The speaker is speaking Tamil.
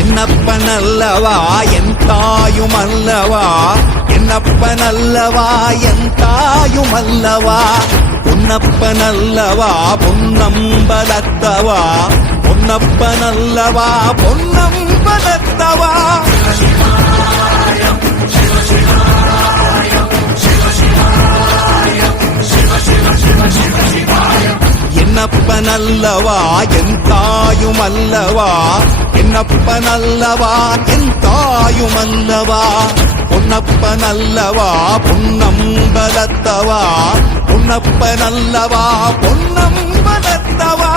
என்னப்பனல்லவா என் தாயுமல்லவா, என்னப்பனல்லவா என் தாயுமல்லவா, பொன்னப்பனல்லவா பொன்னம்பலத்தவா, பொன்னப்பனல்லவா பொன்னம்பலத்தவா. என்னப்பனல்லவா என் தாயுமல்லவா, என்னப்பனல்லவா என் தாயுமல்லவா, பொன்னப்பனல்லவா பொன்னம்பலத்தவா, பொன்னப்பனல்லவா பொன்னம்பலத்தவா.